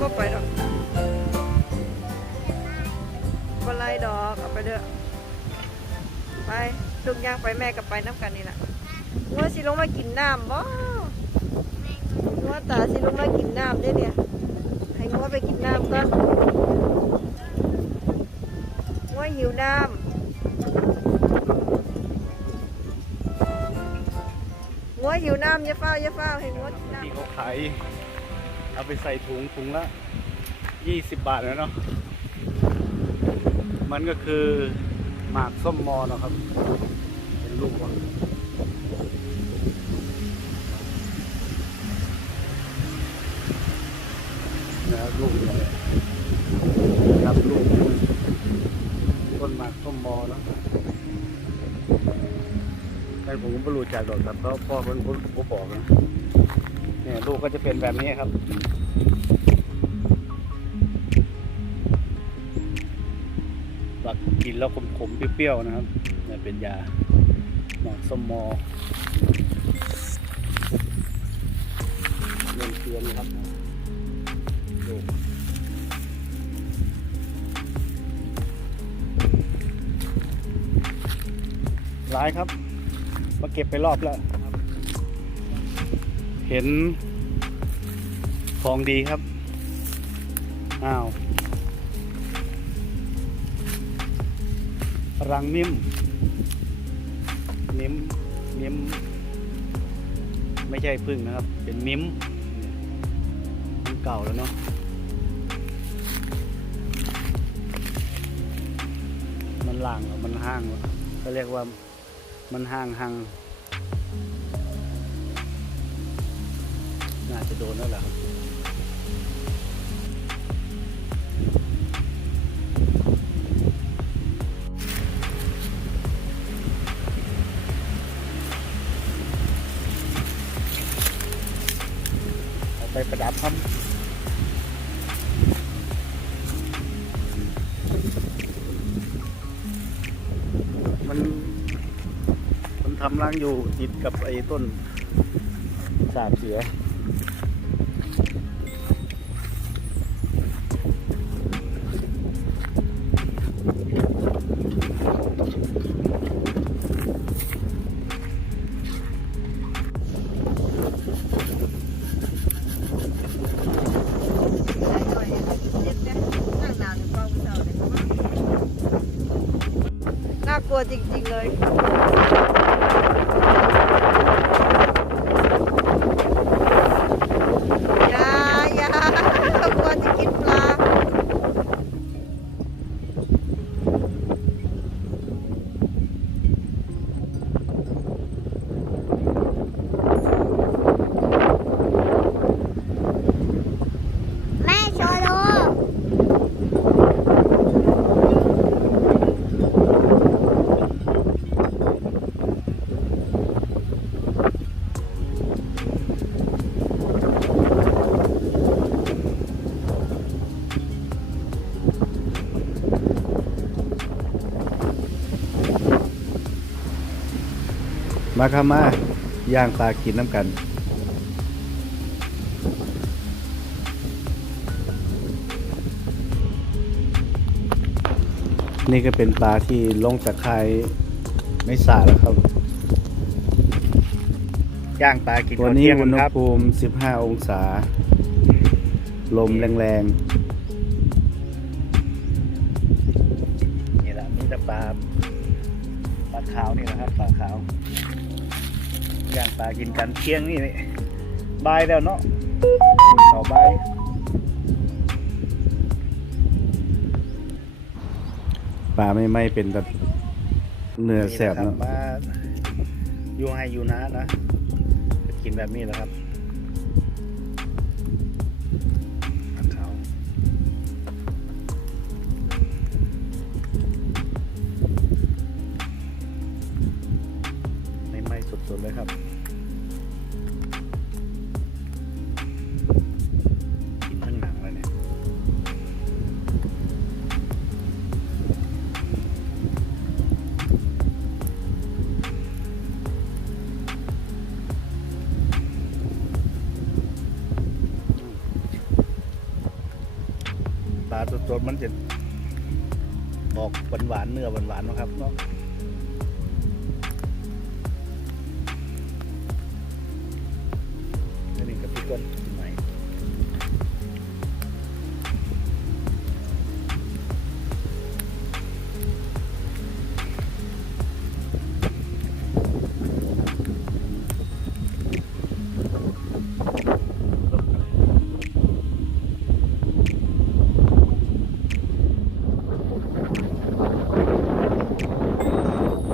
ก็ไปดอกก็ไล่ดอก เอาไปเด้อ ไปลูกย่างไปแม่กับไปน้ำกันนี่แหละว่าสิลงมากินน้ำบ่ว่าตาสิลงมากินน้ำเด้เนี่ย ให้งัวไปกินน้ำก่อนงัวหิวน้ำงัวหิวน้ำอย่าเฝ้าอย่าเฝ้าให้งัวกินน้ำที่เขาขาย เอาไปใส่ถุงถุงละยี่สิบบาทแล้วเนาะ มันก็คือหมากส้มมอเนาะครับ เป็นลูกวะนะครับลูกนี่ครับลูกต้นหมากส้มมอเนะใครผมก็ไม่รู้จักหรอกครับเพราะพ่อเป็นคนผมบอกนะ เนี่ยลูกก็จะเป็นแบบนี้ครับปักกินแล้วขมๆเปรี้ยวๆนะครับเนี่ยเป็นยาหมอกสมอเล่นเกลือนครับลูกร้ายครับ มาเก็บไปรอบแล้ว เห็นของดีครับ อ้าว รังนิ่ม นิ่ม นิ่ม ไม่ใช่พึ่งนะครับ เป็นมิมมันเก่าแล้วเนาะมันล่างหรอมันห้างเหรอก็เรียกว่ามันห่างหัง น่าจะโดนแล้วแหละครับเอาไปประดับครับมันมันทำรังอยู่ติดกับไอ้ต้นสาบเสือ น่ากลั มาครับมาย่างปลากินน้ำกัน นี่ก็เป็นปลาที่ลงจากคายไม่สาแล้วครับ ย่างปลากินตัวนี้ข้าอุเที่ยณงหครับภูมิ 15 องศา ลมแรงนี่แหละมีแต่ปลาปลาขาวนี่แหละครับปลาขาว ย่างปลากินกันเที่ยงนี่นี่บายแล้วเนาะกินข้าวบายๆปลาไม่ไหม้เป็นแบบเนื้อแสบนี่เนาะแหละครับมาอยู่ให้อยู่นะนะจะกินแบบนี้แหละครับ สดๆมันจะออกหวานๆเนื้อหวานๆนะครับเนาะนี่กับพี่ก้น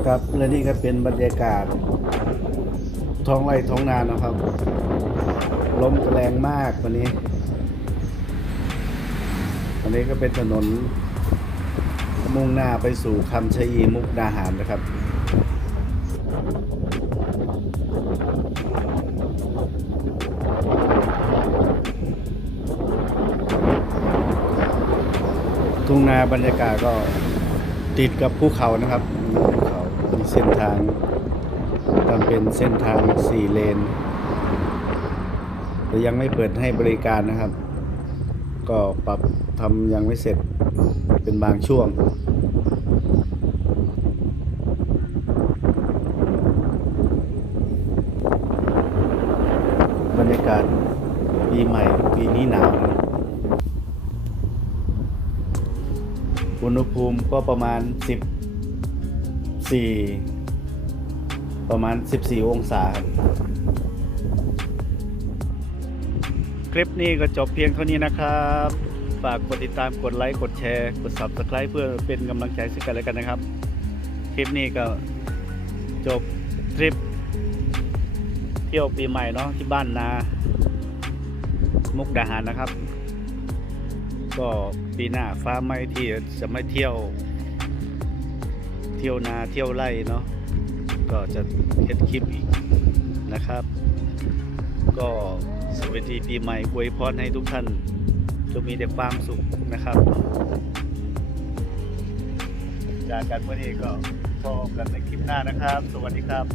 ครับและนี่ก็เป็นบรรยากาศ ท้องไร่ท้องนานะครับ ลมแรงมากวันนี้วันนี้ก็เป็นถนน มุ่งหน้าไปสู่คำชะอีมุกดาหารนะครับทุ่งนาบรรยากาศก็ติดกับภูเขานะครับ เส้นทางทำเป็นเส้นทางสี่เลน แต่ยังไม่เปิดให้บริการนะครับ ก็ปรับทำยังไม่เสร็จเป็นบางช่วงบรรยากาศปีใหม่ปีนี้หนาวนะอุณหภูมิก็ประมาณ 14 ประมาณ 14 องศา คลิปนี้ก็จบเพียงเท่านี้นะครับ ฝากกดติดตามกดไลค์ กดแชร์ กด subscribe เพื่อเป็นกำลังใจซึ่งกันและกันนะครับ คลิปนี้ก็จบทริป เที่ยวปีใหม่เนาะที่บ้านนา มุกดาหารนะครับ ก็ปีหน้าฟ้าไม่ที่จะไม่เที่ยว ที่ยวนาเที่ยวไร่เนาะก็จะเฮ็ดคลิปอีกนะครับ ก็สวัสดีปีใหม่อวยพรให้ทุกท่านจงมีแต่ความสุขนะครับ จากกันวันนี้ก็พบกันในคลิปหน้านะครับ สวัสดีครับ